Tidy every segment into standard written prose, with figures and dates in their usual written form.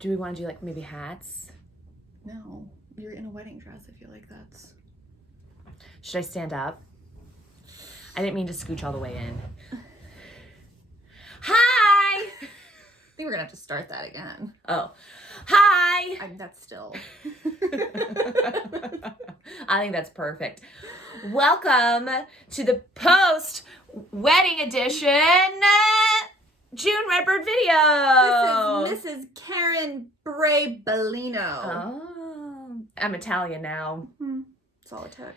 Do we want to do like maybe hats? No, you're in a wedding dress. I feel like that's... Should I stand up? I didn't mean to scooch all the way in. Hi! I think we're gonna have to start that again. Oh. Hi! I mean, that's still... I think that's perfect. Welcome to the post-wedding edition June Redbird video. This is Mrs. Karen Bray Bellino. Oh. I'm Italian now. Mm-hmm. That's all it took.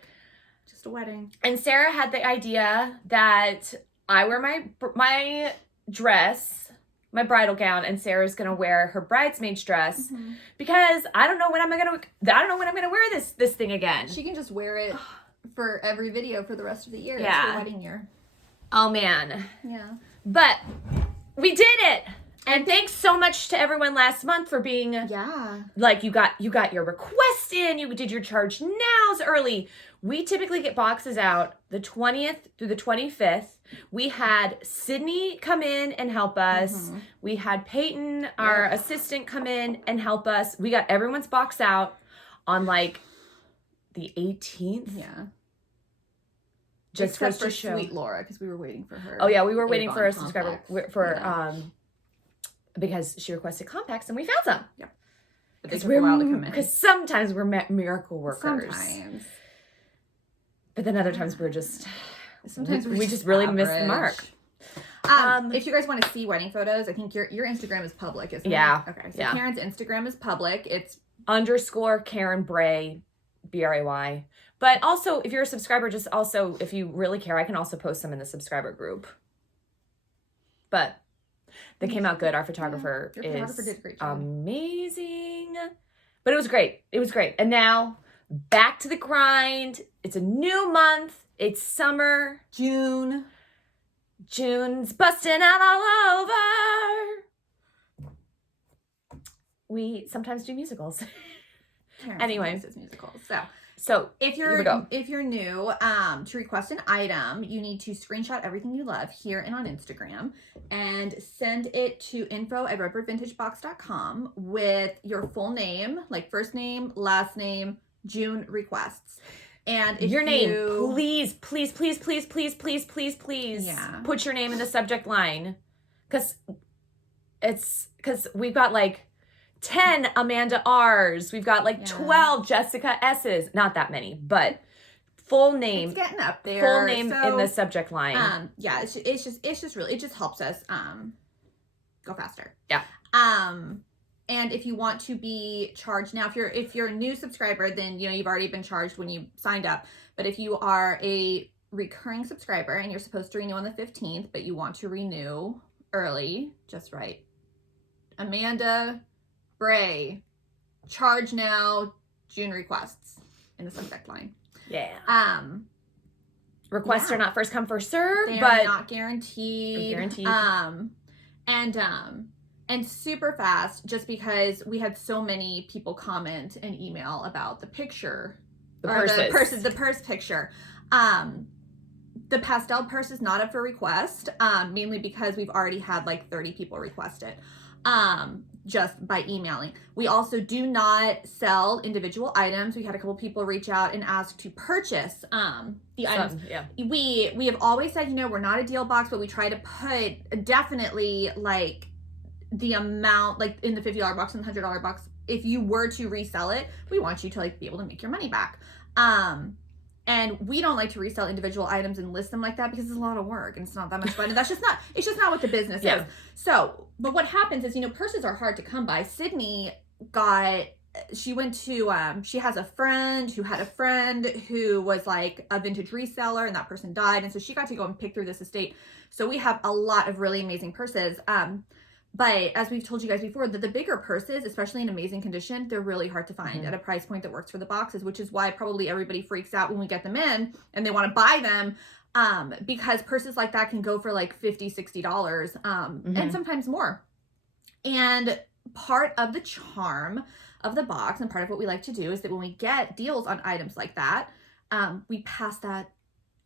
Just a wedding. And Sarah had the idea that I wear my dress, my bridal gown, and Sarah's gonna wear her bridesmaid's dress because I don't know when I'm gonna wear this thing again. She can just wear it for every video for the rest of the year. Yeah. It's her wedding year. Oh man. Yeah. But we did it. And thanks so much to everyone last month for being like you got your request in, you did your charge nows early. We typically get boxes out the 20th through the 25th. We had Sydney come in and help us. We had Peyton, our assistant, come in and help us. We got everyone's box out on like the 18th. Yeah. Just Except for show. Sweet Laura, because we were waiting for her. Oh yeah, we were waiting for a Avon subscriber compacts. because she requested compacts and we found some. Yeah. But they took a while to come in. Because sometimes we're miracle workers. Sometimes. But then other times we're just... Sometimes we just really miss the mark. If you guys want to see wedding photos, I think your Instagram is public, isn't it? Yeah. Okay. So yeah. Karen's Instagram is public. It's _ Karen Bray, Bray. But also, if you're a subscriber, just also, if you really care, I can also post them in the subscriber group. But they came out good. Our photographer your photographer did a great job. Amazing. But it was great. It was great. And now, back to the grind. It's a new month. It's summer. June's busting out all over. We sometimes do musicals. Anyway. Musicals. So if you're new, to request an item, you need to screenshot everything you love here and on Instagram and send it to info@redbirdvintagebox.com with your full name, like first name, last name, June requests. And if your name, please, put your name in the subject line. Because we've got like 10 Amanda R's. We've got like 12 Jessica S's. Not that many, but full name. It's getting up there. Full name in the subject line. It's just really, it just helps us go faster. Yeah. And if you want to be charged now, if you're a new subscriber, then you've already been charged when you signed up. But if you are a recurring subscriber and you're supposed to renew on the 15th, but you want to renew early, just write Amanda Bray, charge now, June requests in the subject line. Yeah. Requests are not first come, first serve, they but are not guaranteed. And super fast, just because we had so many people comment and email about the picture, the purse picture. The pastel purse is not up for request, mainly because we've already had like 30 people request it. Just by emailing. We also do not sell individual items. We had a couple people reach out and ask to purchase the items. Yeah. We have always said, we're not a deal box, but we try to put definitely like the amount, like in the $50 box and the $100 box. If you were to resell it, we want you to like be able to make your money back. And we don't like to resell individual items and list them like that because it's a lot of work and it's not that much fun. And it's just not what the business is. So, but what happens is, purses are hard to come by. Sydney she has a friend who had a friend who was like a vintage reseller and that person died. And so she got to go and pick through this estate. So we have a lot of really amazing purses. But as we've told you guys before, the bigger purses, especially in amazing condition, they're really hard to find at a price point that works for the boxes, which is why probably everybody freaks out when we get them in and they want to buy them, because purses like that can go for like $50, $60, and sometimes more. And part of the charm of the box and part of what we like to do is that when we get deals on items like that, we pass that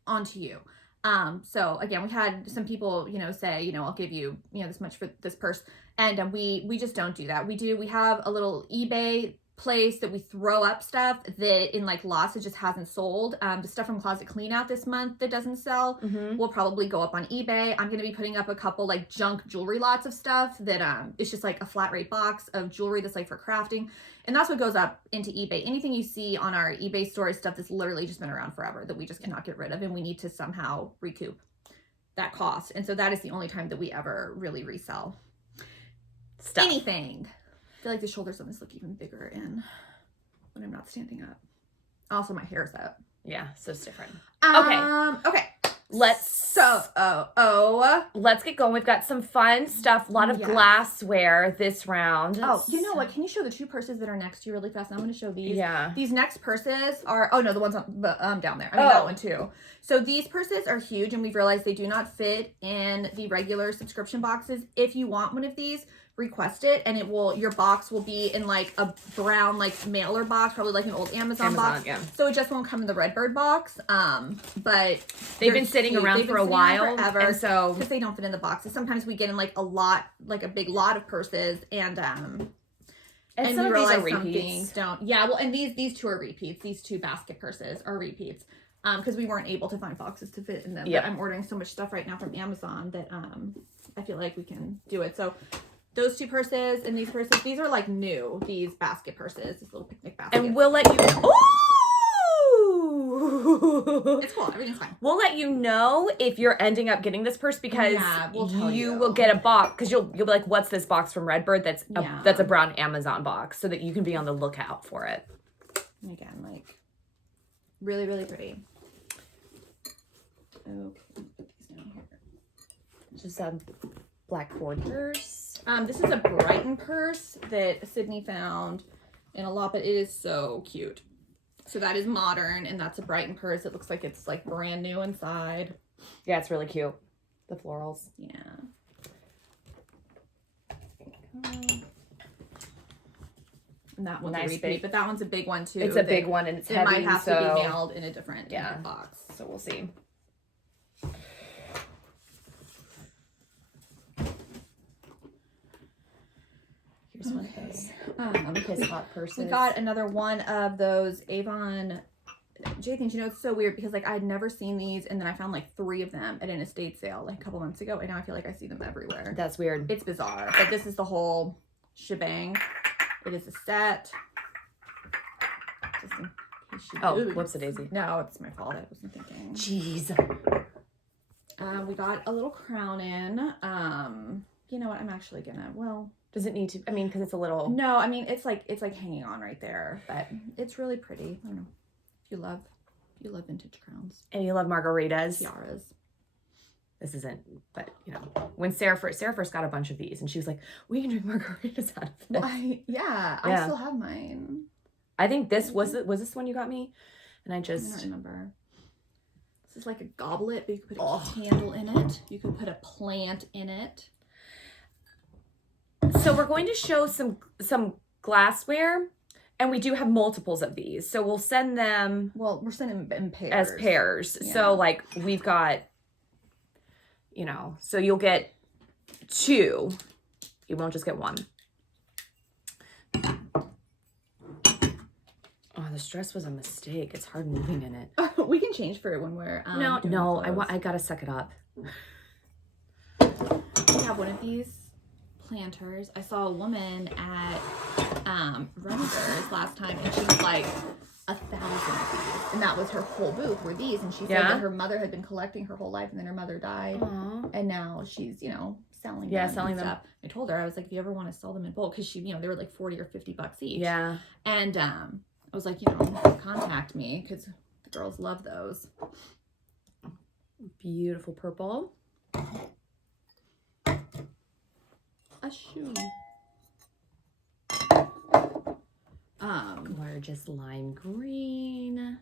on to you. So again, we had some people, say, I'll give you, this much for this purse. And we just don't do that. We have a little eBay place that we throw up stuff that in like lots that just hasn't sold. The stuff from Closet Clean Out this month that doesn't sell will probably go up on eBay. I'm going to be putting up a couple like junk jewelry lots of stuff that it's just like a flat rate box of jewelry that's like for crafting. And that's what goes up into eBay. Anything you see on our eBay store is stuff that's literally just been around forever that we just cannot get rid of, and we need to somehow recoup that cost. And so that is the only time that we ever really resell stuff. Anything. I feel like the shoulders on this look even bigger when I'm not standing up. Also, my hair's up. Yeah, so it's different. Okay. Let's get going. We've got some fun stuff. A lot of glassware this round. Oh, you know what? Can you show the 2 purses that are next to you really fast? And I'm going to show these. Yeah. These next purses are, the ones down there. I mean, that one too. So these purses are huge, and we've realized they do not fit in the regular subscription boxes. If you want one of these, request it, and your box will be in like a brown like mailer box, probably like an old Amazon box. Yeah. So it just won't come in the Redbird box. But they've been sitting around for a while, forever, and so because they don't fit in the boxes. Sometimes we get in like a big lot of purses, and some we of realize these are some repeats. things don't. Yeah, well, and these 2 are repeats. These 2 basket purses are repeats. Because we weren't able to find boxes to fit in them. Yeah. But I'm ordering so much stuff right now from Amazon that I feel like we can do it. So those 2 purses and these purses, these are like new, these basket purses, this little picnic basket. And we'll let you know. Ooh! It's cool. Everything's fine. We'll let you know if you're ending up getting this purse, because we'll tell you. will get a box, because you'll be like, what's this box from Redbird that's a brown Amazon box, so that you can be on the lookout for it. And again, like really, really pretty. Okay, put these down here. Just a black cord purse. This is a Brighton purse that Sydney found in a lot, but it is so cute. So that is modern, and that's a Brighton purse. It looks like it's like brand new inside. Yeah, it's really cute. The florals. Yeah. And that one's nice a repeat, big, but that one's a big one too. It's a big one, and it's heavy. It might have to be mailed in a different box. So we'll see. Here's one of those his hot purses. We got another one of those Avon J things. It's so weird because like I had never seen these, and then I found like 3 of them at an estate sale like a couple months ago, and now I feel like I see them everywhere. That's weird. It's bizarre, but this is the whole shebang. It is a set. Just in case you whoops-a-daisy. No, it's my fault. I wasn't thinking. Jeez. We got a little crown in. You know what? I'm actually gonna. Well, does it need to? I mean, because it's a little. No, I mean it's like hanging on right there, but it's really pretty. I don't know if you love vintage crowns and you love margaritas, tiaras. This isn't, but when Sarah first got a bunch of these, and she was like, "We can drink margaritas out of this." Well, I still have mine. I think this was this one you got me, and I don't remember. This is like a goblet, but you could put a candle in it. You could put a plant in it. So we're going to show some glassware, and we do have multiples of these. So we'll send them. Well, we're sending them in pairs. As pairs. Yeah. So like we've got, so you'll get 2. You won't just get 1. Oh, this dress was a mistake. It's hard moving in it. We can change for it when we're no. I gotta suck it up. We have one of these planters. I saw a woman at Redbird last time, and she was like 1,000 of these, and that was her whole booth were these. And she said that her mother had been collecting her whole life, and then her mother died. Aww. And now she's selling them. Yeah, selling them. Stuff. I told her, I was like, if you ever want to sell them in bulk, because she they were like $40 or $50 each. Yeah. And I was like, contact me, because the girls love those. Beautiful purple. A shoe. Gorgeous lime green.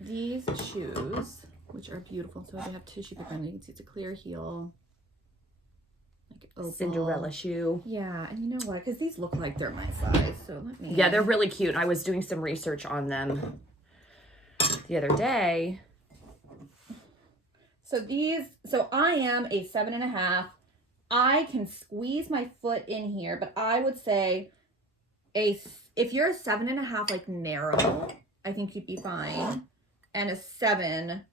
These shoes, which are beautiful. So they have tissue paper, and you can see it's a clear heel. Like opal. Cinderella shoe. Yeah, and you know what? Because these look like they're my size. So let me. Yeah, they're really cute. I was doing some research on them the other day. So I am a 7.5. I can squeeze my foot in here, but I would say if you're a 7.5 like narrow, I think you'd be fine. And a 7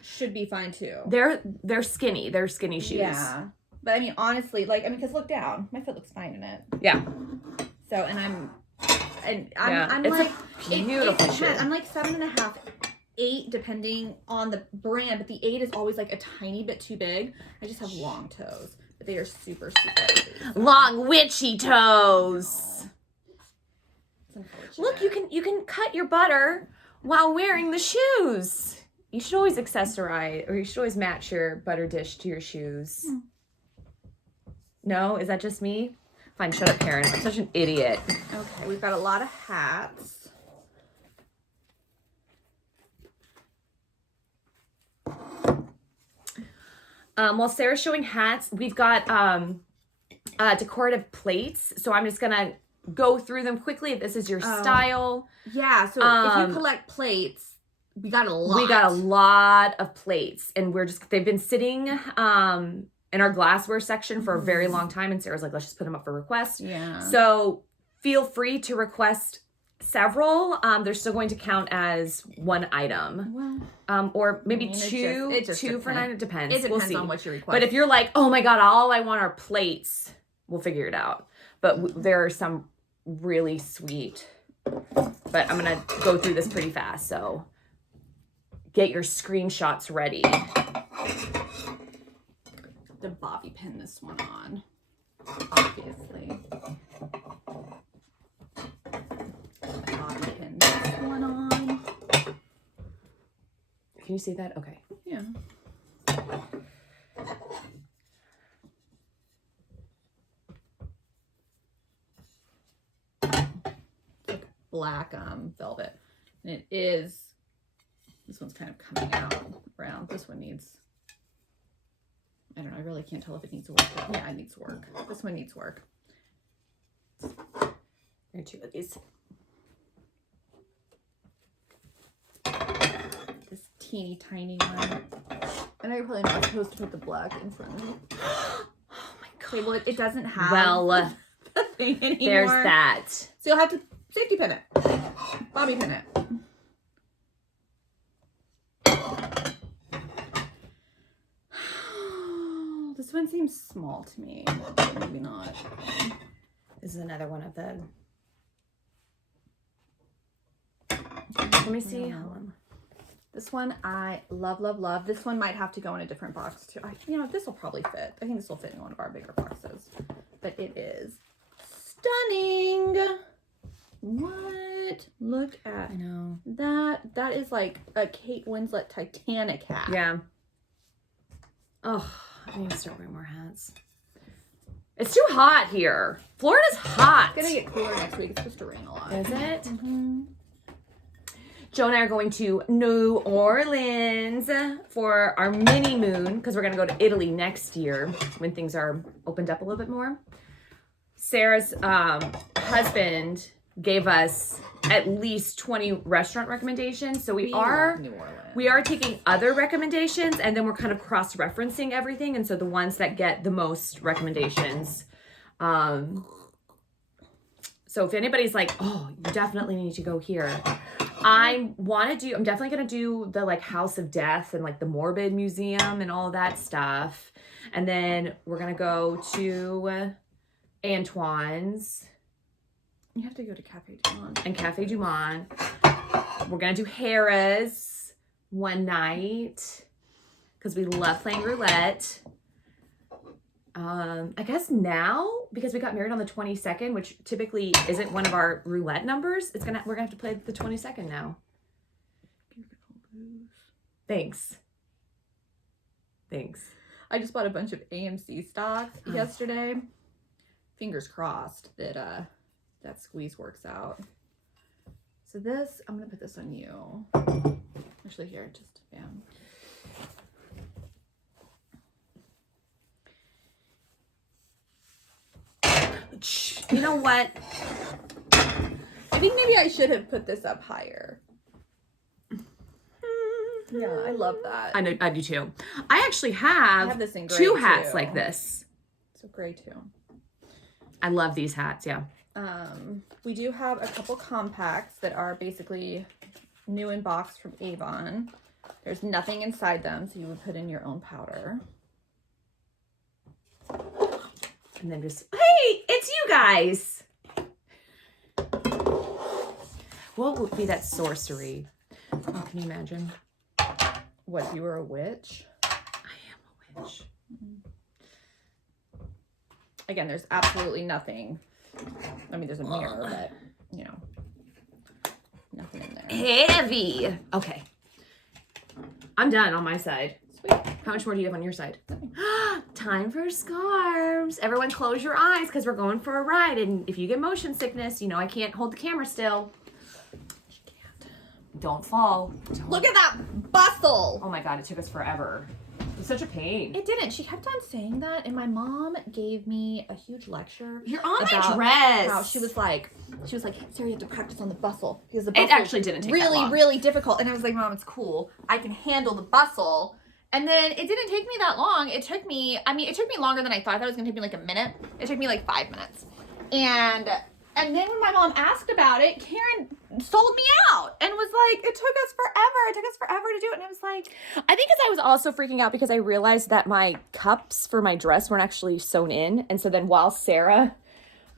should be fine too. They're skinny. They're skinny shoes. Yeah. But I mean, honestly, because look down. My foot looks fine in it. Yeah. So, I'm it's like, a beautiful shoe. I'm like 7.5, 8, depending on the brand, but the 8 is always like a tiny bit too big. I just have long toes, but they are super, super ugly. Long witchy toes. Look, Unfortunate. you can cut your butter while wearing the shoes. You should always accessorize, or you should always match your butter dish to your shoes. No? Is that just me? Fine, shut up, Karen. I'm such an idiot. Okay, we've got a lot of hats. While Sarah's showing hats, we've got decorative plates. So I'm just gonna go through them quickly. If this is your style. Yeah, so if you collect plates, we got a lot. We got a lot of plates, and they've been sitting in our glassware section for a very long time, and Sarah's like, let's just put them up for request. Yeah. So feel free to request several. They're still going to count as one item. Well, or maybe two for 9. It depends. It depends we'll see. on what you request. But if you're like, oh my God, all I want are plates, we'll figure it out. But there are some really sweet. But I'm going to go through this pretty fast, so get your screenshots ready. The bobby pin this one on, obviously. Bobby pin this one on. Can you see that? Okay. Yeah. Like black velvet, and it is. This one's kind of coming out around. This one needs. I don't know. I really can't tell if it needs work. But yeah, it needs work. This one needs work. There are 2 of these. This teeny tiny one. And I probably not supposed to put the black in front of me. Oh my God. Okay, well, it doesn't have the thing anymore. There's that. So you'll have to safety pin it. Bobby pin it. This one seems small to me. Maybe not. This is another one of the. Let me see. Hold on. This one I love, love, love. This one might have to go in a different box too. This will probably fit. I think this will fit in one of our bigger boxes. But it is stunning. What? Look at I know. that. That is like a Kate Winslet Titanic hat. Yeah. Oh, I need to start wearing more hats. It's too hot here. Florida's hot. It's gonna get cooler next week. It's supposed to rain a lot. Is it? Mm-hmm. Joe and I are going to New Orleans for our mini moon because we're going to go to Italy next year when things are opened up a little bit more. Sarah's husband gave us at least 20 restaurant recommendations. So we are taking other recommendations, and then we're kind of cross-referencing everything. And so the ones that get the most recommendations. So if anybody's like, oh, you definitely need to go here. I'm definitely going to do the like House of Death and like the Morbid Museum and all that stuff. And then we're going to go to Antoine's. You have to go to Cafe Du Monde. And Cafe Du Monde. We're going to do Harrah's one night because we love playing roulette. I guess now, because we got married on the 22nd, which typically isn't one of our roulette numbers, we're gonna have to play the 22nd now. Beautiful blues. Thanks. I just bought a bunch of AMC stocks yesterday. Fingers crossed that that squeeze works out. So this, I'm gonna put this on you. Actually, here, just bam. You know what? I think maybe I should have put this up higher. Yeah, I love that. I know, I do too. I actually have this in gray 2 hats too. like this. So gray too. I love these hats, yeah. We do have a couple compacts that are basically new in box from Avon. There's nothing inside them, so you would put in your own powder. And then just, hey, it's you guys. What would be that sorcery? Oh, can you imagine? What, if you were a witch? I am a witch. Again, there's absolutely nothing. I mean, there's a mirror, but, you know, nothing in there. Heavy. Okay. I'm done on my side. Sweet. How much more do you have on your side? Time for scarves. Everyone close your eyes because we're going for a ride. And if you get motion sickness, you know I can't hold the camera still. She can't. Don't fall. Look at that bustle. Oh my God, it took us forever. It was such a pain. It didn't. She kept on saying that, and my mom gave me a huge lecture. You're on my about dress. How she was like, Sarah, you have to practice on the bustle because the It bustle actually didn't take that long. really difficult. And I was like, Mom, it's cool. I can handle the bustle. And then it didn't take me that long. It took me longer than I thought. I thought it was gonna take me like a minute. It took me like 5 minutes. And then when my mom asked about it, Karen sold me out and was like, it took us forever. It took us forever to do it. And I was like, I think because I was also freaking out because I realized that my cups for my dress weren't actually sewn in. And so then while Sarah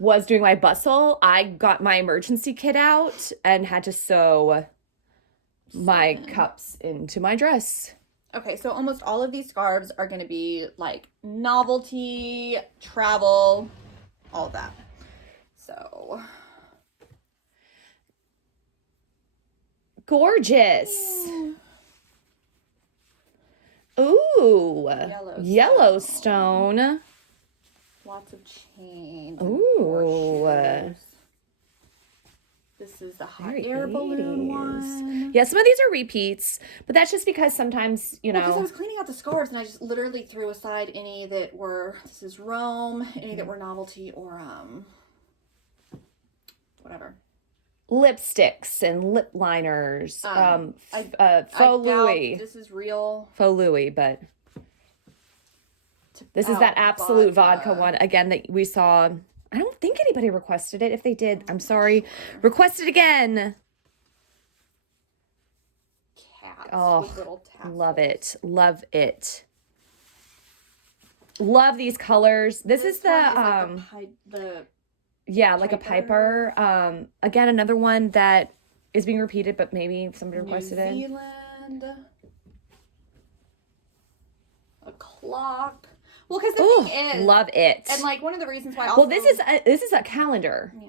was doing my bustle, I got my emergency kit out and had to sew my cups into my dress. okay, so almost all of these scarves are going to be like novelty, travel, all of that. So gorgeous. Ooh. Yellowstone. Lots of chains. Ooh. This is the hot Very air balloon 80s. one. Yeah, some of these are repeats, but that's just because sometimes, you know. Because I was cleaning out the scarves and I just literally threw aside any that were, this is Rome, any that were novelty or, whatever. Lipsticks and lip liners. Faux Louis. This is real. Faux Louis, but this is that absolute vodka one again that we saw. I don't think anybody requested it. If they did, I'm sorry. Sure. Request it again. Cats. Oh, little tassels. Love it. Love it. Love these colors. This is the yeah, like a Piper. Again, another one that is being repeated, but maybe somebody requested it. New Zealand. A clock. Well, because the thing is, love it. And like one of the reasons why. Also, well, this is a calendar. Yeah.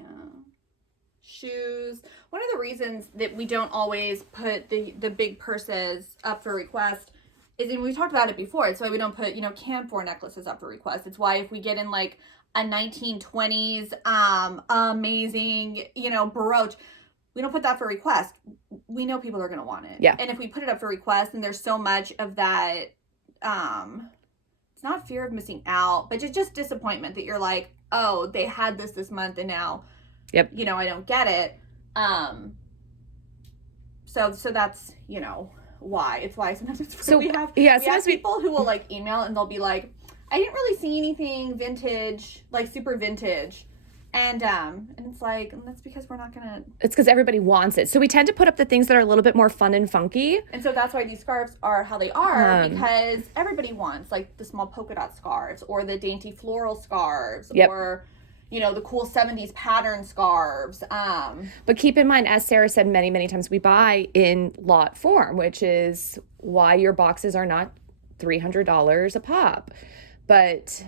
Shoes. One of the reasons that we don't always put the big purses up for request is, and we talked about it before. It's why we don't put camphor necklaces up for request. It's why if we get in like a 1920s amazing brooch, we don't put that for request. We know people are gonna want it. Yeah. And if we put it up for request, and there's so much of that. It's not fear of missing out, but just disappointment that you're like, oh, they had this month and now, yep, I don't get it. So that's why. It's why sometimes we have people who will like email and they'll be like, I didn't really see anything vintage, like super vintage. And it's like, that's because we're not gonna. It's because everybody wants it. So we tend to put up the things that are a little bit more fun and funky. And so that's why these scarves are how they are, because everybody wants like the small polka dot scarves or the dainty floral scarves, yep, or the cool 70s pattern scarves. But keep in mind, as Sarah said many, many times, we buy in lot form, which is why your boxes are not $300 a pop. But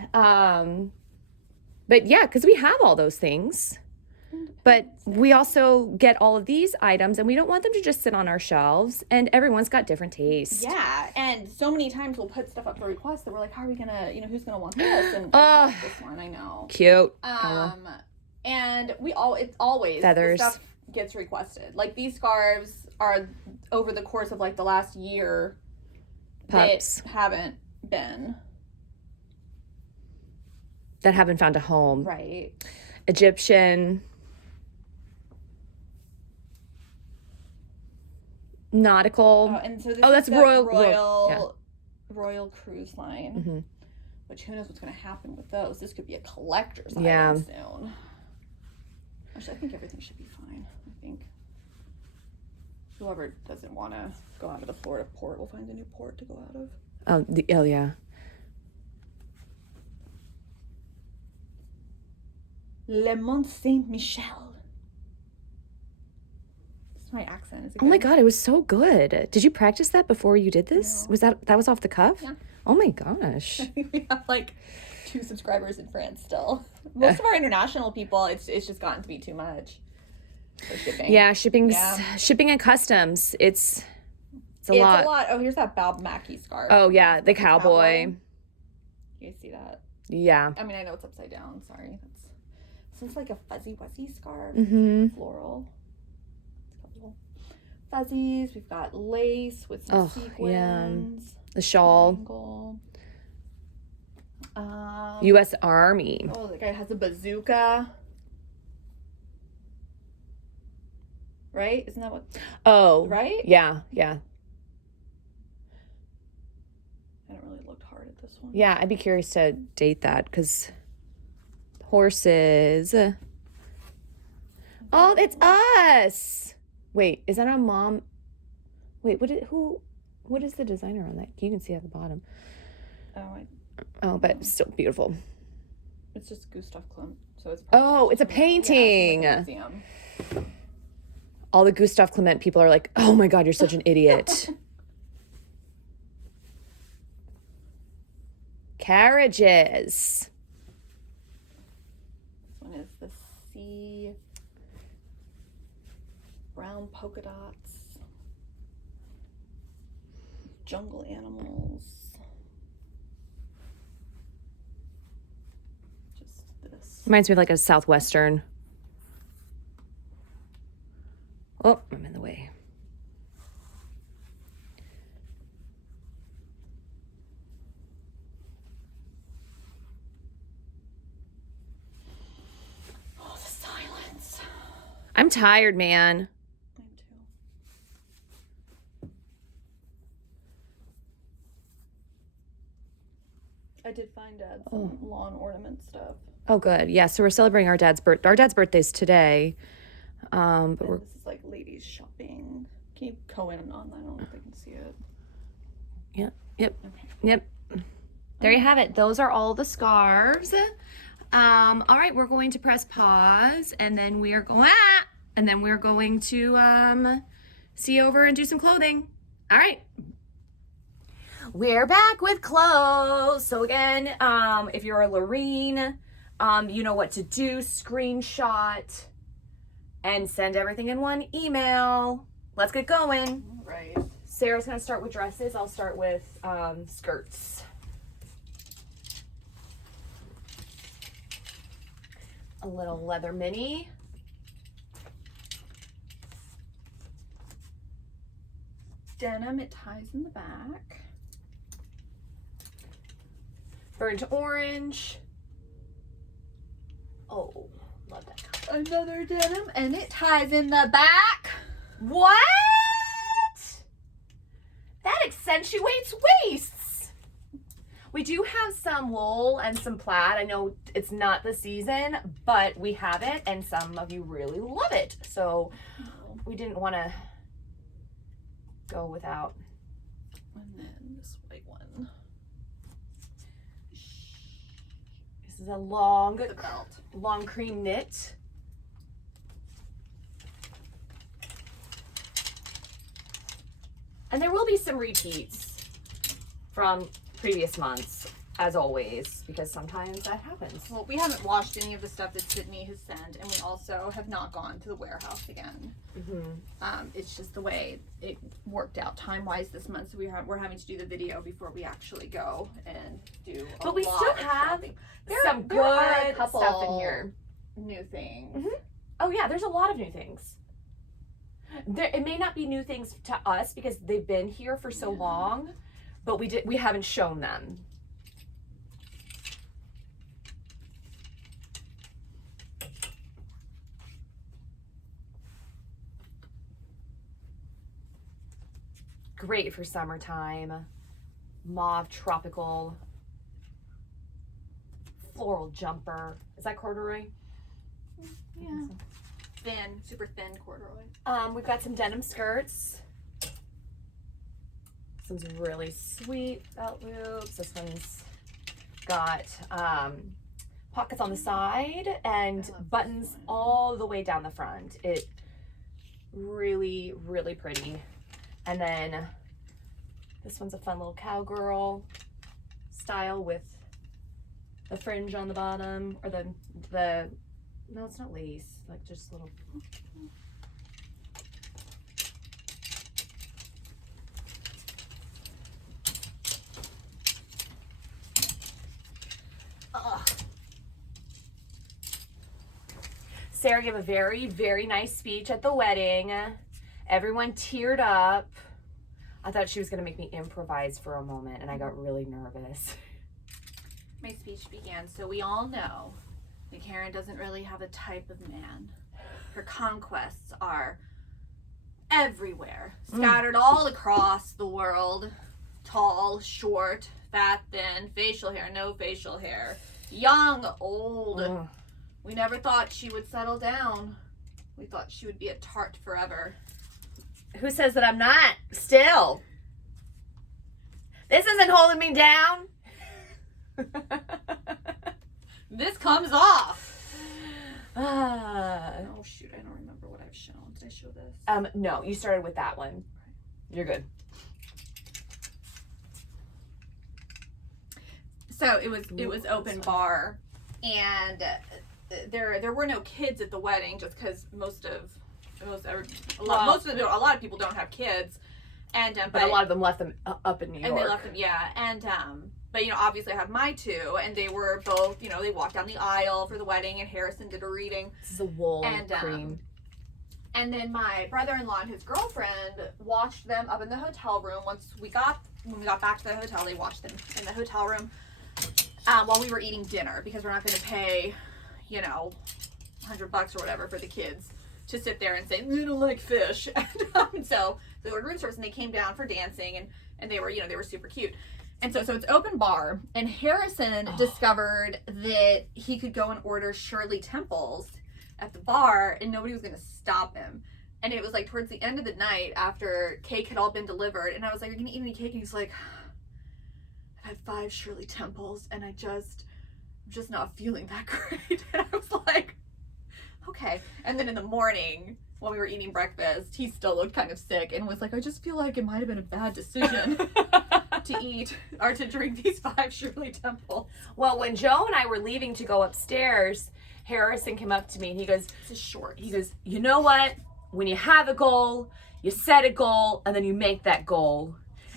yeah, because we have all those things. But we also get all of these items, and we don't want them to just sit on our shelves, and everyone's got different tastes. Yeah, and so many times we'll put stuff up for request that we're like, how are we gonna, who's gonna want this? And this one, I know. Cute. And it's always feathers. The stuff gets requested. Like these scarves are over the course of like the last year. Pups. That haven't been. That haven't found a home. Right. Egyptian. nautical. Oh, and so this that's is Royal Cruise Line. Mm-hmm. Which who knows what's going to happen with those? This could be a collector's item soon. Actually, I think everything should be fine. I think whoever doesn't want to go out of the Florida port will find a new port to go out of. Oh yeah. Le Mont Saint Michel. That's my accent. Is it Oh my good? God, it was so good. Did you practice that before you did this? No. Was that was off the cuff? Yeah. Oh my gosh. I think we have like 2 subscribers in France still. Most of our international people, it's just gotten to be too much for shipping. Yeah, shipping and customs. It's a lot. It's a lot. Oh, here's that Bob Mackie scarf. Oh yeah, the cowboy. You guys see that? Yeah. I mean, I know it's upside down. Sorry. This is like a fuzzy wuzzy scarf. Mm-hmm. Floral. It's got little fuzzies. We've got lace with some sequins. Yeah. The shawl. Triangle. U.S. Army. Oh, the guy has a bazooka. Right? Isn't that what? Oh. Right? Yeah. I haven't really looked hard at this one. Yeah, I'd be curious to date that because horses. Oh, it's us. Wait, is that a mom? Wait, what is the designer on that? You can see at the bottom. Oh, but still beautiful. It's just Gustav Klimt. So it's a painting. Yeah, it's like a museum. All the Gustav Klimt people are like, oh my God, you're such an idiot. Carriages. This one is the sea. Brown polka dots. Jungle animals. Just this. Reminds me of like a Southwestern. Oh, I'm in the way. Oh, the silence. I'm tired, man. I am too. I did find Dad some lawn ornament stuff. Oh, good. Yeah, so we're celebrating our dad's birthday. Our dad's birthday's today. But this is like ladies shopping. Can you go in on that? I don't know if they can see it. Yep. There you have it. Those are all the scarves. All right, we're going to press pause, and then we are going to see over and do some clothing. All right. We're back with clothes. So again, if you're a Lorene, you know what to do. Screenshot and send everything in one email. Let's get going. All right. Sarah's gonna start with dresses. I'll start with skirts. A little leather mini. Denim, it ties in the back. Burnt orange. Oh, love that color. Another denim, and it ties in the back. What? That accentuates waists. We do have some wool and some plaid. I know it's not the season, but we have it, and some of you really love it. So we didn't want to go without. And then this white one. This is a long The belt. long cream knit. And there will be some repeats from previous months, as always, because sometimes that happens. Well, we haven't washed any of the stuff that Sydney has sent, and we also have not gone to the warehouse again. Mm-hmm. It's just the way it worked out time-wise this month, so we're having to do the video before we actually go and do a But we lot still of have shopping. some There are a good couple stuff in here. New things. Mm-hmm. Oh yeah, there's a lot of new things. It may not be new things to us because they've been here for so long, but we haven't shown them. Great for summertime. Mauve tropical floral jumper. Is that corduroy? Yeah. Thin, super thin corduroy. We've got some denim skirts. This one's really sweet belt loops. This one's got pockets on the side and buttons all the way down the front. It really, really pretty. And then this one's a fun little cowgirl style with the fringe on the bottom, or the no, it's not lace, like just little. Sarah gave a very, very nice speech at the wedding. Everyone teared up. I thought she was going to make me improvise for a moment, and I got really nervous. My speech began, so we all know that Karen doesn't really have a type of man. Her conquests are everywhere, scattered all across the world. Tall, short, fat, thin, facial hair, no facial hair, young, old. We never thought she would settle down. We thought she would be a tart forever. Who says that I'm not? Still. This isn't holding me down. This comes off. Oh, shoot. I don't remember what I've shown. Did I show this? No, you started with that one. You're good. So it was open bar, and there were no kids at the wedding, just because a lot of people don't have kids, and but a lot of them left them up in New York. And they left them, yeah, and but obviously I have my two, and they were both, they walked down the aisle for the wedding, and Harrison did a reading. This is a wool cream. And then my brother-in-law and his girlfriend watched them up in the hotel room. When we got back to the hotel, they watched them in the hotel room while we were eating dinner, because we're not going to pay, $100 or whatever for the kids to sit there and say, they don't like fish. And so they ordered room service, and they came down for dancing, and they were, they were super cute. And so it's open bar, and Harrison discovered that he could go and order Shirley Temples at the bar, and nobody was going to stop him. And it was like towards the end of the night, after cake had all been delivered, and I was like, are you going to eat any cake? And he's like, I've had 5 Shirley Temples, and I'm just not feeling that great. And I was like, okay. And then in the morning, when we were eating breakfast, he still looked kind of sick and was like, I just feel like it might have been a bad decision to eat or to drink these 5 Shirley Temples. Well, when Joe and I were leaving to go upstairs, Harrison came up to me and he goes, this is short. He goes, you know what? When you have a goal, you set a goal, and then you make that goal.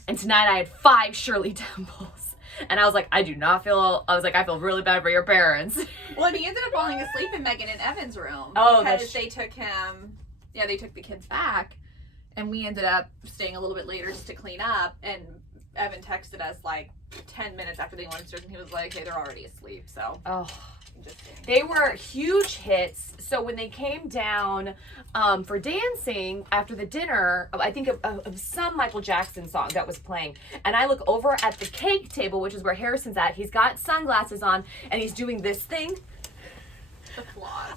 And tonight I had 5 Shirley Temples. And I was like, I feel really bad for your parents. Well, and he ended up falling asleep in Megan and Evan's room. Oh, because they took the kids back. And we ended up staying a little bit later just to clean up. And Evan texted us like 10 minutes after they went upstairs, and he was like, hey, they're already asleep. So, they were huge hits. So when they came down for dancing after the dinner, I think of some Michael Jackson song that was playing. And I look over at the cake table, which is where Harrison's at. He's got sunglasses on, and he's doing this thing.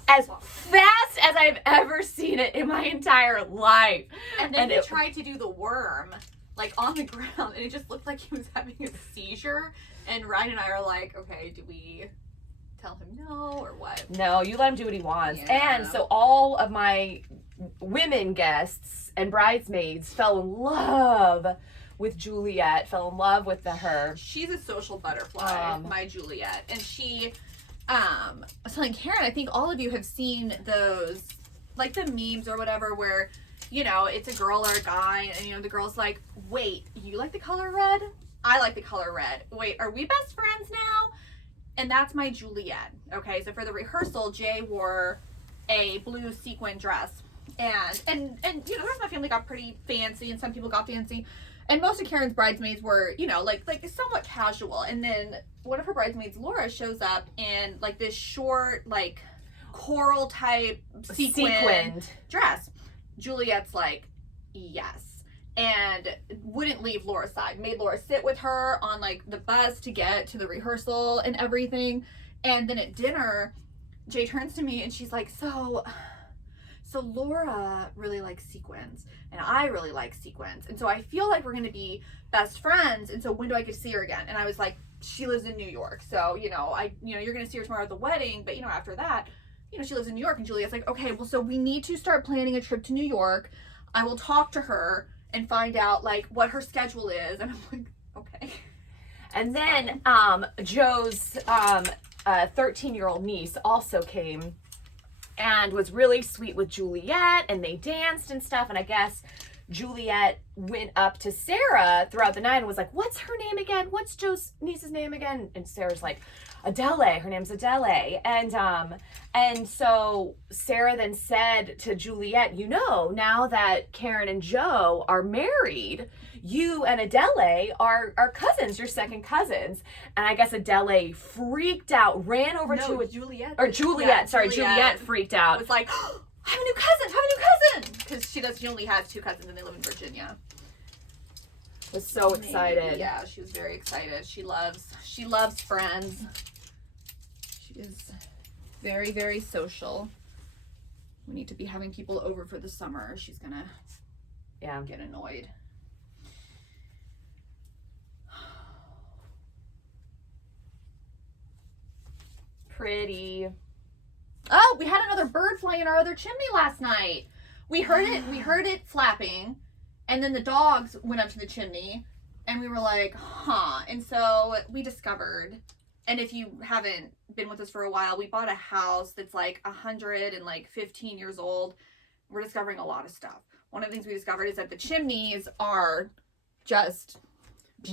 As fast as I've ever seen it in my entire life. And then he tried to do the worm, like on the ground, and it just looked like he was having a seizure. And Ryan and I are like, okay, do we tell him no or what? No, you let him do what he wants. Yeah. And so all of my women guests and bridesmaids fell in love with Juliet, fell in love with her. She's a social butterfly, my Juliet. And she, I was telling Karen, I think all of you have seen those, like the memes or whatever, where, it's a girl or a guy, and, the girl's like, wait, you like the color red? I like the color red. Wait, are we best friends now? And that's my Juliet. Okay, so for the rehearsal, Jay wore a blue sequin dress. And the rest of my family got pretty fancy, and some people got fancy. And most of Karen's bridesmaids were, like somewhat casual. And then one of her bridesmaids, Laura, shows up in like this short, like coral type sequined dress. Juliet's like, yes. and wouldn't leave Laura's side. Made Laura sit with her on like the bus to get to the rehearsal and everything. And then at dinner, Jay turns to me and she's like, so Laura really likes sequins and I really like sequins. And so I feel like we're going to be best friends. And so when do I get to see her again? And I was like, she lives in New York. So, you're going to see her tomorrow at the wedding. But, after that, she lives in New York. And Juliet's like, okay, well, so we need to start planning a trip to New York. I will talk to her and find out like what her schedule is. And I'm like, okay. And then Joe's 13-year-old niece also came and was really sweet with Juliet, and they danced and stuff. And I guess Juliet went up to Sarah throughout the night and was like, what's her name again? What's Joe's niece's name again? And Sarah's like, Adele. Her name's Adele. And so Sarah then said to Juliet, now that Karen and Joe are married, you and Adele are cousins, your second cousins. And I guess Adele freaked out, ran over to Juliet. Or Juliet, sorry, Juliet freaked out. Was like, oh, I have a new cousin. Because she only has 2 cousins and they live in Virginia. Was so excited. Yeah, she was very excited. She loves friends. She is very, very social. We need to be having people over for the summer. She's gonna get annoyed. Pretty. Oh, we had another bird fly in our other chimney last night. We heard it flapping, and then the dogs went up to the chimney, and we were like, huh. And so we discovered, and if you haven't been with us for a while, we bought a house that's like 115 years old. We're discovering a lot of stuff. One of the things we discovered is that the chimneys are just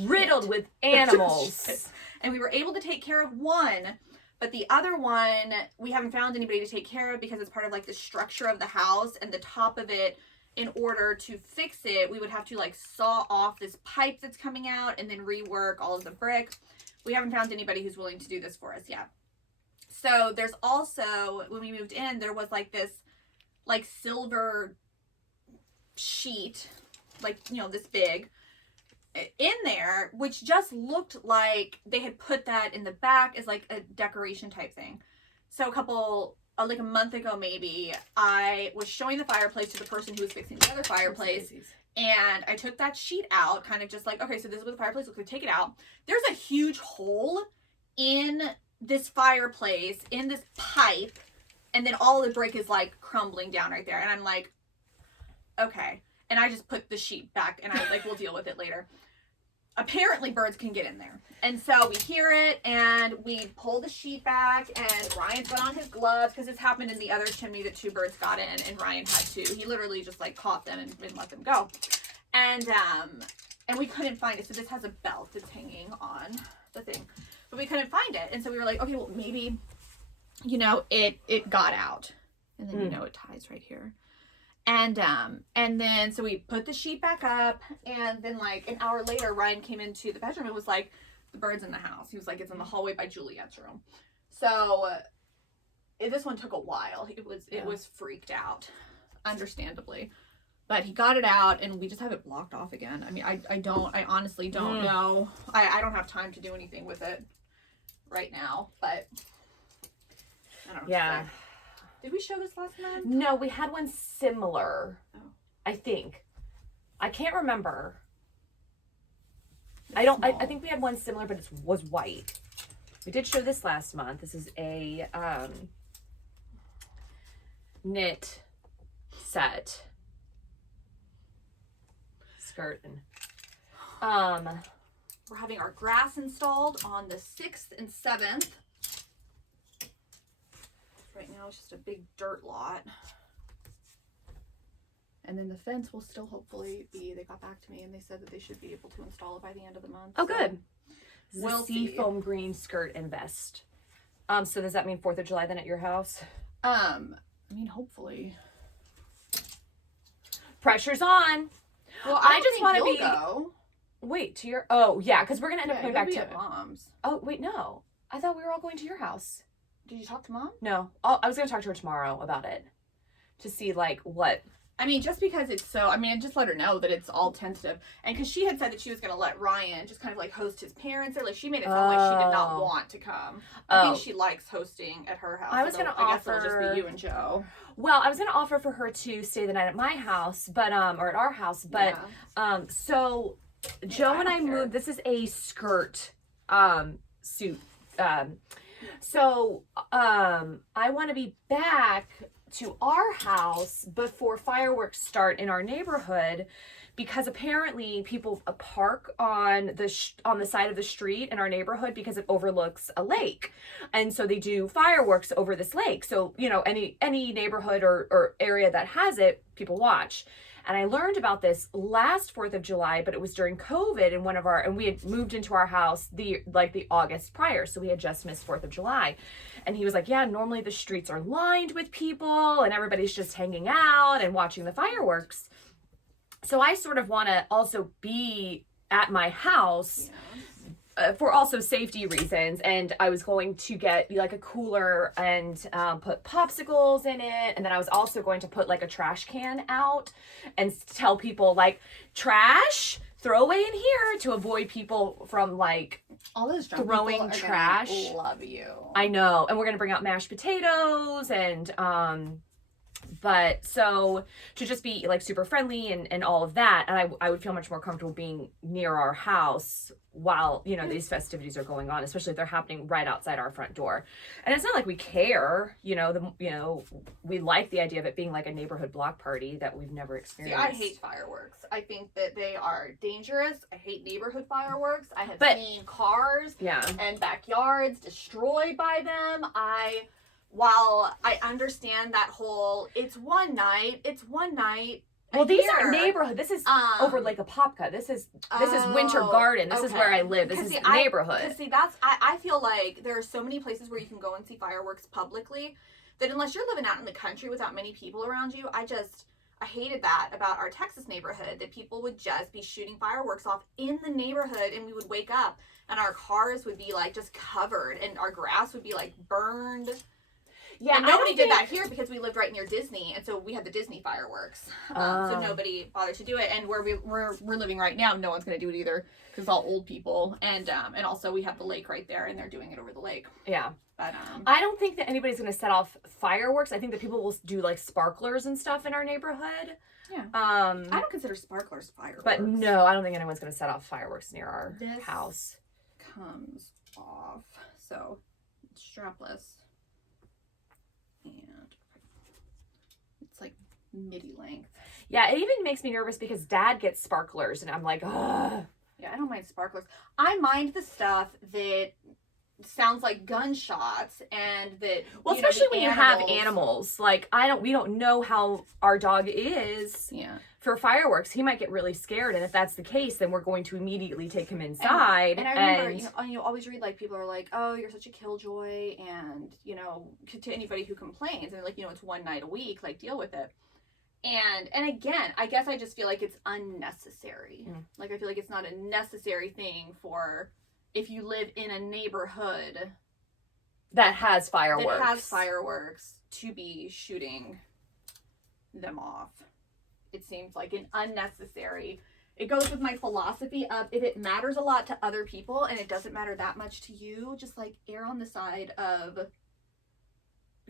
riddled with animals. And we were able to take care of one, but the other one, we haven't found anybody to take care of because it's part of like the structure of the house, and the top of it, in order to fix it, we would have to like saw off this pipe that's coming out and then rework all of the brick. We haven't found anybody who's willing to do this for us yet. So there's also, when we moved in, there was like this like silver sheet, like, this big, in there, which just looked like they had put that in the back as like a decoration type thing. So like a month ago maybe, I was showing the fireplace to the person who was fixing the other fireplace, and I took that sheet out, kind of just like, okay, so this is what the fireplace looks like, take it out. There's a huge hole in this fireplace, in this pipe, and then all of the brick is like crumbling down right there, and I'm like, okay. And I just put the sheet back, and I was like, we'll deal with it later. Apparently birds can get in there. And so we hear it, and we pull the sheet back, and Ryan's got on his gloves, because this happened in the other chimney that 2 birds got in, and Ryan had to. He literally just like caught them and let them go. And we couldn't find it. So this has a belt that's hanging on the thing, but we couldn't find it. And so we were like, okay, well maybe, it got out. And then it ties right here. And then so we put the sheet back up, and then like an hour later, Ryan came into the bedroom and was like, the bird's in the house. He was like, it's in the hallway by Juliet's room. So this one took a while. It was freaked out, understandably, but he got it out, and we just have it blocked off again. I mean, I honestly don't know. I don't have time to do anything with it right now, but I don't know. Yeah. Did we show this last month? No, we had one similar. Oh. I think. I can't remember. It's I think we had one similar, but it was white. We did show this last month. This is a knit set. Skirt and we're having our grass installed on the 6th and 7th. Right now it's just a big dirt lot. And then the fence will still hopefully be, they got back to me and they said that they should be able to install it by the end of the month. Oh, good. This We'll is see. seafoam green skirt and vest. So does that mean 4th of July then at your house? I mean, hopefully. Pressure's on. Well, I just want to be. Go. Wait, to your. Oh, yeah, because we're gonna end up going back to Mom's. Oh, wait, no. I thought we were all going to your house. Did you talk to Mom? No. I was gonna talk to her tomorrow about it, to see like what I mean, just because it's so, I mean, just let her know that it's all tentative. And because she had said that she was going to let Ryan just kind of like host his parents there. Like, she made it sound like she did not want to come. I think she likes hosting at her house. I was going to offer. I guess it'll just be you and Joe. Well, I was going to offer for her to stay the night at my house, but, or at our house. But, so Joe and I moved, this is a skirt, suit. So, I want to be back to our house before fireworks start in our neighborhood, because apparently people park on the side of the street in our neighborhood because it overlooks a lake, and so they do fireworks over this lake. So any neighborhood or area that has it, people watch. And I learned about this last 4th of July, but it was during COVID, and we had moved into our house the August prior, so we had just missed 4th of July. And he was like, yeah, normally the streets are lined with people and everybody's just hanging out and watching the fireworks. So I sort of want to also be at my house for also safety reasons. And I was going to get like a cooler and put popsicles in it. And then I was also going to put like a trash can out and tell people like, trash, throw away in here, to avoid people from like all those throwing trash. Love you. I know. And we're going to bring out mashed potatoes and but so to just be like super friendly and all of that, and I would feel much more comfortable being near our house while these festivities are going on, especially if they're happening right outside our front door. And it's not like we care, we like the idea of it being like a neighborhood block party that we've never experienced. See, I hate fireworks. I think that they are dangerous. I hate neighborhood fireworks. I have seen cars and backyards destroyed by them. While I understand that whole, it's one night. Well, these aren't neighborhood. This is over Lake Apopka. This is Winter Garden. This is where I live. This is neighborhood. I feel like there are so many places where you can go and see fireworks publicly that unless you're living out in the country without many people around you, I hated that about our Texas neighborhood, that people would just be shooting fireworks off in the neighborhood, and we would wake up and our cars would be like just covered and our grass would be like burned. Yeah, and nobody did that here because we lived right near Disney, and so we had the Disney fireworks. So nobody bothered to do it. And where we're living right now, no one's going to do it either because it's all old people. And also we have the lake right there, and they're doing it over the lake. Yeah. But I don't think that anybody's going to set off fireworks. I think that people will do like sparklers and stuff in our neighborhood. Yeah. I don't consider sparklers fireworks. But no, I don't think anyone's going to set off fireworks near our house. Comes off. So it's strapless. And it's like midi length. Yeah, it even makes me nervous because Dad gets sparklers and I'm like, ugh. Yeah, I don't mind sparklers. I mind the stuff that sounds like gunshots and that especially when you have animals. Like we don't know how our dog is for fireworks. He might get really scared, and if that's the case, then we're going to immediately take him inside. And I remember you always read like people are like, oh, you're such a killjoy, and to anybody who complains, and like it's one night a week, like deal with it. And again, I guess I just feel like it's unnecessary. Like I feel like it's not a necessary thing for if you live in a neighborhood that has fireworks to be shooting them off. It seems like an unnecessary. It goes with my philosophy of if it matters a lot to other people and it doesn't matter that much to you, just like err on the side of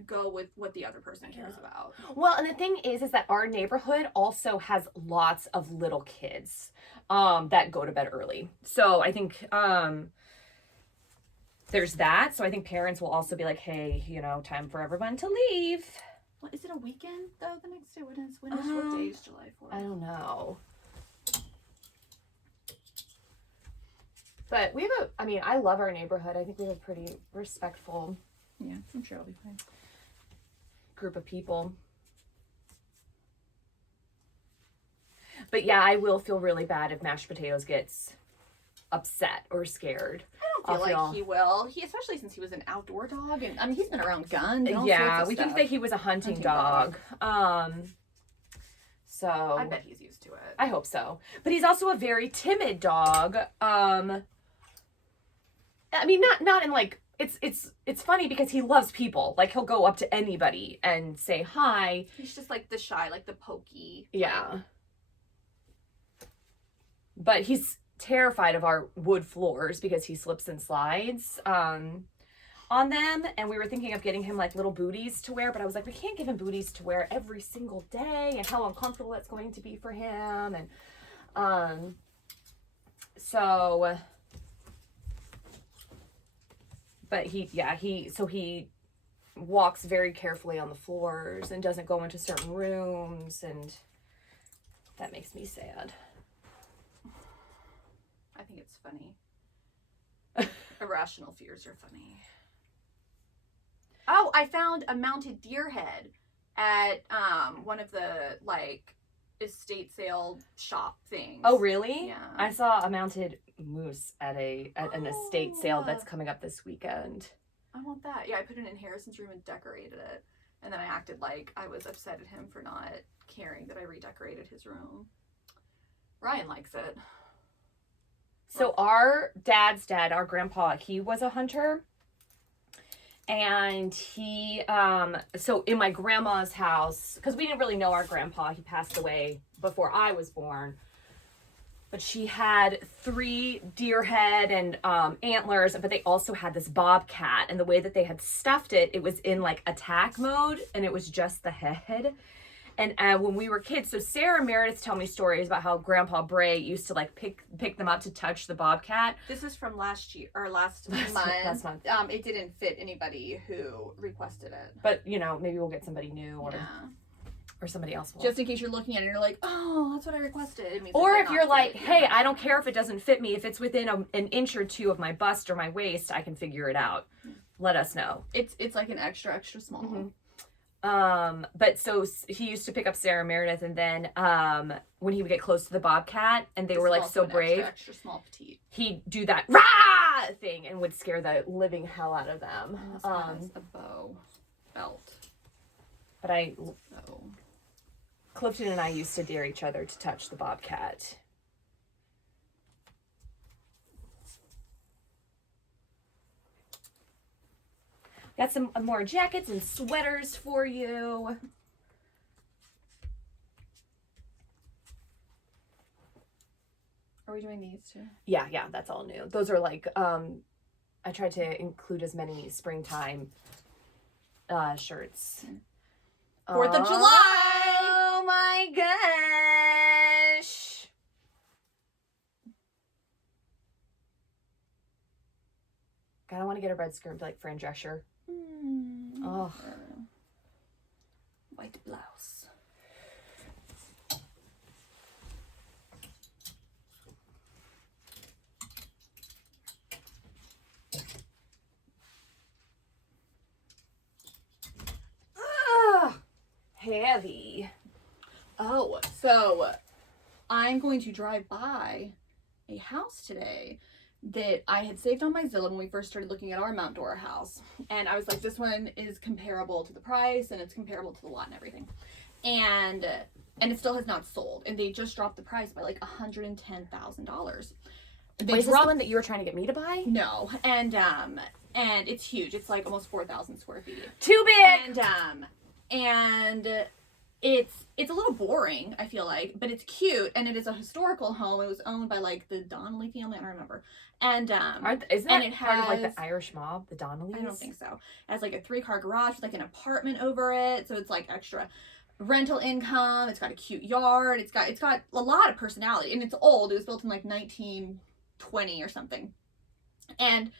go with what the other person cares about. Well, and the thing is that our neighborhood also has lots of little kids that go to bed early. So I think there's that. So I think parents will also be like, hey, time for everyone to leave. Well, is it a weekend though? The next day, what day is July 4th? I don't know. But I love our neighborhood. I think we have a pretty respectful. Yeah, I'm sure it'll be fine. Group of people. But yeah, I will feel really bad if mashed potatoes gets upset or scared. I don't feel like he will. Especially since he was an outdoor dog, and he's been around guns. And all sorts of we stuff. think that he was a hunting dog. So I bet he's used to it. I hope so. But he's also a very timid dog. Not in like it's funny because he loves people. Like, he'll go up to anybody and say hi. He's just like the shy, like the pokey. Yeah. But he's terrified of our wood floors because he slips and slides on them. And we were thinking of getting him like little booties to wear, but I was like, we can't give him booties to wear every single day, and how uncomfortable that's going to be for him. And so, but he walks very carefully on the floors and doesn't go into certain rooms, and that makes me sad. I think it's funny. Irrational fears are funny. Oh, I found a mounted deer head at one of the like estate sale shop things. Oh, really? Yeah. I saw a mounted moose at an estate sale that's coming up this weekend. I want that. Yeah, I put it in Harrison's room and decorated it. And then I acted like I was upset at him for not caring that I redecorated his room. Ryan likes it. So our dad's dad, our grandpa, he was a hunter. And he, so in my grandma's house, because we didn't really know our grandpa, he passed away before I was born. But she had 3 deer head and antlers, but they also had this bobcat. And the way that they had stuffed it, it was in like attack mode, and it was just the head. And when we were kids, so Sarah and Meredith tell me stories about how Grandpa Bray used to like pick them up to touch the bobcat. This is from last month. Last month. It didn't fit anybody who requested it. But maybe we'll get somebody new or somebody else will. Just in case you're looking at it and you're like, oh, that's what I requested. It means or if you're like, hey, I don't care if it doesn't fit me. If it's within an inch or 2 of my bust or my waist, I can figure it out. Let us know. It's like an extra small. Mm-hmm. But so he used to pick up Sarah and Meredith, and then when he would get close to the bobcat and they were like so brave, extra small petite, he'd do that rah thing and would scare the living hell out of them. Has a bow belt. But Clifton and I used to dare each other to touch the bobcat. Got some more jackets and sweaters for you. Are we doing these too? Yeah, that's all new. Those are like, I tried to include as many springtime shirts. 4th of July! Oh my gosh! God, I want to get a red skirt like Fran Drescher. Oh. White blouse. Heavy. Oh, so I'm going to drive by a house today that I had saved on my Zillow when we first started looking at our Mount Dora house. And I was like, this one is comparable to the price and it's comparable to the lot and everything. And it still has not sold. And they just dropped the price by like $110,000. Wait, is this the one that you were trying to get me to buy? No. And it's huge. It's like almost 4,000 square feet. Too big! And it's a little boring, I feel like, but it's cute, and it is a historical home. It was owned by like the Donnelly family, I don't remember. And isn't that part of like the Irish mob, the Donnellys? I don't think so. It has like a 3-car garage with like an apartment over it, so it's like extra rental income. It's got a cute yard. It's got a lot of personality, and it's old. It was built in like 1920 or something. And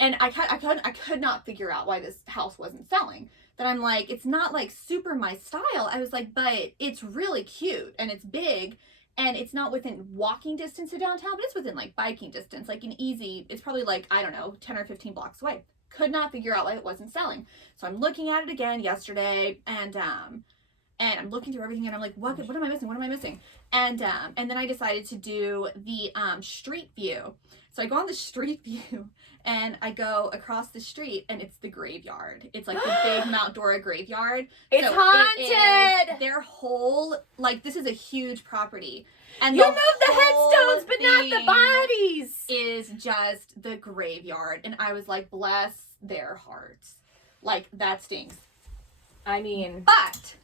I could not figure out why this house wasn't selling. That I'm like, it's not like super my style. I was like, but it's really cute and it's big and it's not within walking distance to downtown, but it's within like biking distance, like it's probably like, I don't know, 10 or 15 blocks away. Could not figure out why it wasn't selling. So I'm looking at it again yesterday and And I'm looking through everything, and I'm like, what am I missing? What am I missing? And then I decided to do the street view. So I go on the street view, and I go across the street, and it's the graveyard. It's like the big Mount Dora graveyard. It's so haunted! Their whole, like, this is a huge property. And you moved the headstones, but not the bodies! Is just the graveyard. And I was like, bless their hearts. Like, that stinks. I mean... But...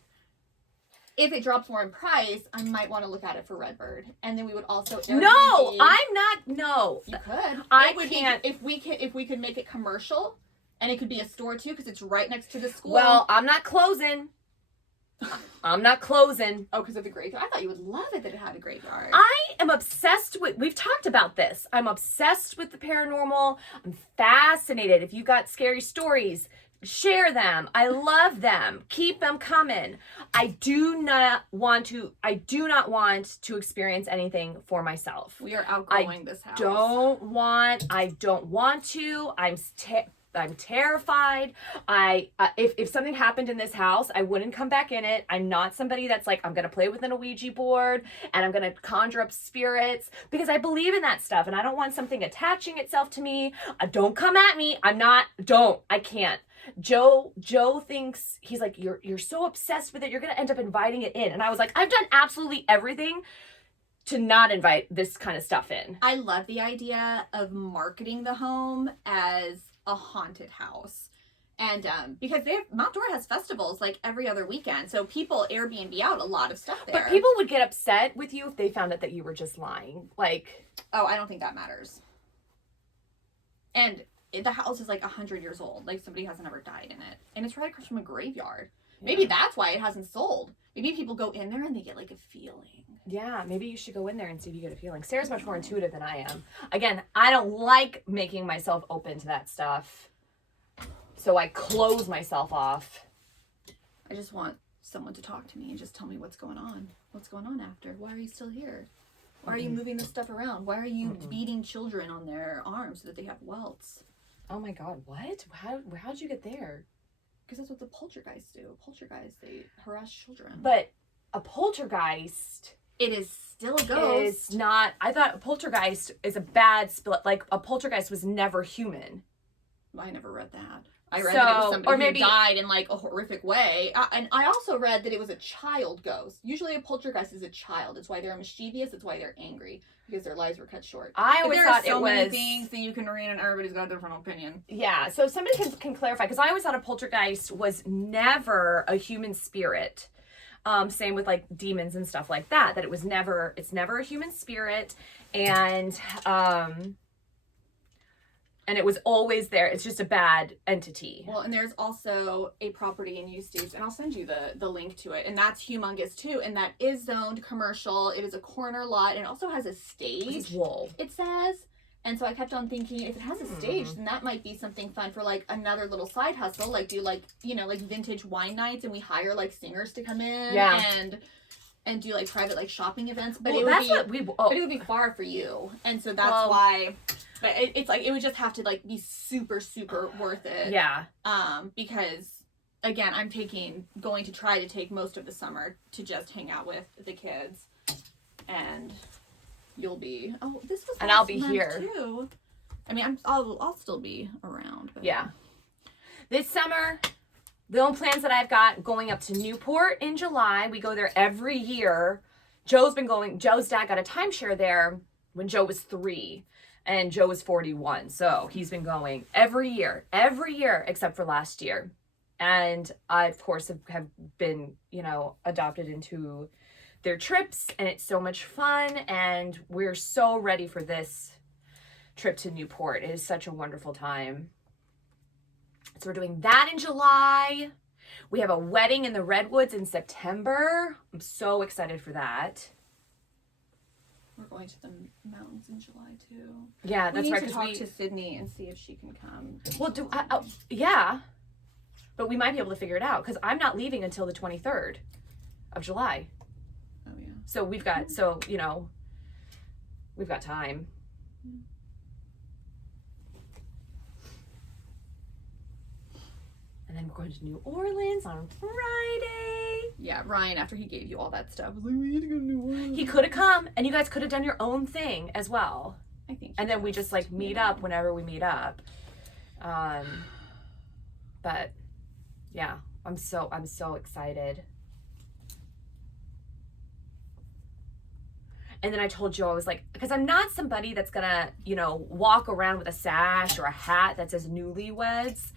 if it drops more in price, I might want to look at it for Redbird, and then we would also Airbnb. No, I'm not. No, you could. I can't. If we could make it commercial, and it could be a store too, because it's right next to the school. Well, I'm not closing. I'm not closing. Oh, because of the graveyard. I thought you would love it that it had a graveyard. I am obsessed with. We've talked about this. I'm obsessed with the paranormal. I'm fascinated. If you got scary stories, share them. I love them. Keep them coming. I do not want to experience anything for myself. We are outgrowing this house. I don't want to. I'm terrified. If something happened in this house, I wouldn't come back in it. I'm not somebody that's like, I'm going to play with an Ouija board and I'm going to conjure up spirits, because I believe in that stuff and I don't want something attaching itself to me. Don't come at me. I can't. Joe thinks, he's like, you're so obsessed with it, you're going to end up inviting it in. And I was like, I've done absolutely everything to not invite this kind of stuff in. I love the idea of marketing the home as a haunted house. And because Mount Dora has festivals like every other weekend. So people Airbnb out a lot of stuff there. But people would get upset with you if they found out that you were just lying. Like, oh, I don't think that matters. And the house is like 100 years old. Like, somebody hasn't ever died in it. And it's right across from a graveyard. Yeah. Maybe that's why it hasn't sold. Maybe people go in there and they get like a feeling. Yeah, maybe you should go in there and see if you get a feeling. Sarah's much more intuitive than I am. Again, I don't like making myself open to that stuff. So I close myself off. I just want someone to talk to me and just tell me what's going on. What's going on after? Why are you still here? Why are you moving this stuff around? Why are you beating children on their arms so that they have welts? Oh my God, what? How'd you get there? Because that's what the poltergeists do. Poltergeists, they harass children. But a poltergeist... It is still a ghost. It's not... I thought a poltergeist is a bad split. Like, a poltergeist was never human. I never read that. I read that it was somebody who died in, like, a horrific way. And I also read that it was a child ghost. Usually a poltergeist is a child. It's why they're mischievous. It's why they're angry. Because their lives were cut short. I always thought it was... There are so many things that you can read, and everybody's got a different opinion. Yeah, so somebody can clarify. Because I always thought a poltergeist was never a human spirit. Same with, like, demons and stuff like that. That it's never a human spirit. And it was always there. It's just a bad entity. Well, and there's also a property in Eustis, and I'll send you the link to it. And that's humongous too. And that is zoned commercial. It is a corner lot. And it also has a stage. Whoa. It says. And so I kept on thinking, if it has a stage, then that might be something fun for like another little side hustle. Like do like, like vintage wine nights, and we hire like singers to come in and do like private like shopping events. But but it would be far for you. And so that's why. But it's like, it would just have to like be super, super worth it. Yeah. Because again, I'm going to try to take most of the summer to just hang out with the kids, and you'll be. Oh, this was. And I'll be here too. I mean, I'll still be around. But. Yeah. This summer, the only plans that I've got, going up to Newport in July. We go there every year. Joe's dad got a timeshare there when Joe was 3. And Joe was 41, so he's been going every year, except for last year. And I, of course, have been, adopted into their trips, and it's so much fun, and we're so ready for this trip to Newport. It is such a wonderful time. So we're doing that in July. We have a wedding in the Redwoods in September. I'm so excited for that. We're going to the mountains in July too. Yeah, that's right. We need to talk to Sydney and see if she can come. Well, yeah, but we might be able to figure it out because I'm not leaving until the 23rd of July. Oh yeah. So we've got we've got time. And then we're going to New Orleans on Friday. Yeah, Ryan, after he gave you all that stuff, was like, we need to go to New Orleans. He could have come, and you guys could have done your own thing as well. I think. And then we just like meet up whenever we meet up. But yeah, I'm so excited. And then I told Joe, I was like, because I'm not somebody that's gonna, you know, walk around with a sash or a hat that says newlyweds,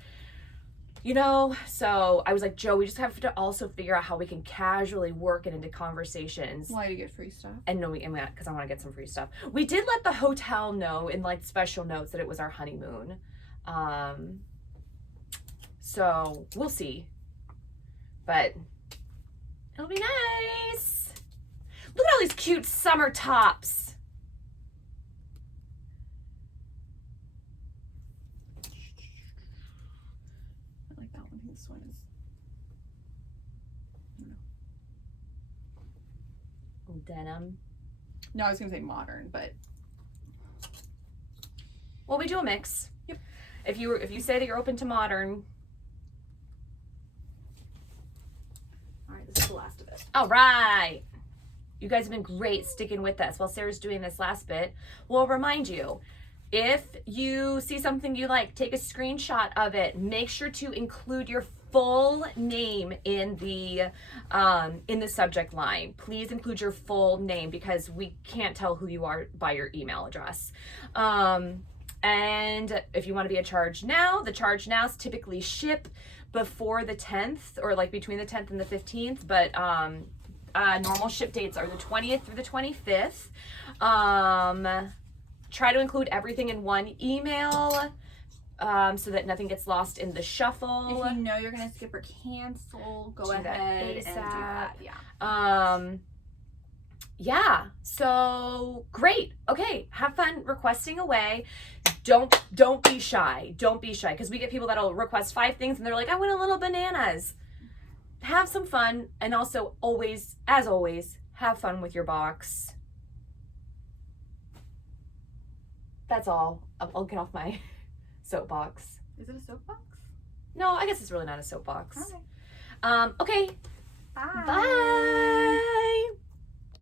you know? So I was like, Joe, we just have to also figure out how we can casually work it into conversations. Why do you get free stuff? And no, because I want to get some free stuff. We did let the hotel know in like special notes that it was our honeymoon. So we'll see. But it'll be nice. Look at all these cute summer tops. I like that one. I think this one is. I don't know. Denim. No, I was gonna say modern, but. Well, we do a mix. Yep. If you say that you're open to modern. All right, this is the last of it. All right. You guys have been great sticking with us while Sarah's doing this last bit. We'll remind you, if you see something you like, take a screenshot of it. Make sure to include your full name in the subject line. Please include your full name because we can't tell who you are by your email address. And if you want to be a charge now, the charge nows typically ship before the 10th or like between the 10th and the 15th, but normal ship dates are the 20th through the 25th. Try to include everything in one email so that nothing gets lost in the shuffle. If you know you're going to skip or cancel, go ahead and do that. Yeah. Yeah. So great. Okay. Have fun requesting away. Don't be shy. Don't be shy because we get people that'll request 5 things and they're like, I want a little bananas. Have some fun, and also always, as always, have fun with your box. That's all. I'll get off my soapbox. Is it a soapbox? No, I guess it's really not a soapbox. Okay. Okay. Bye. Bye.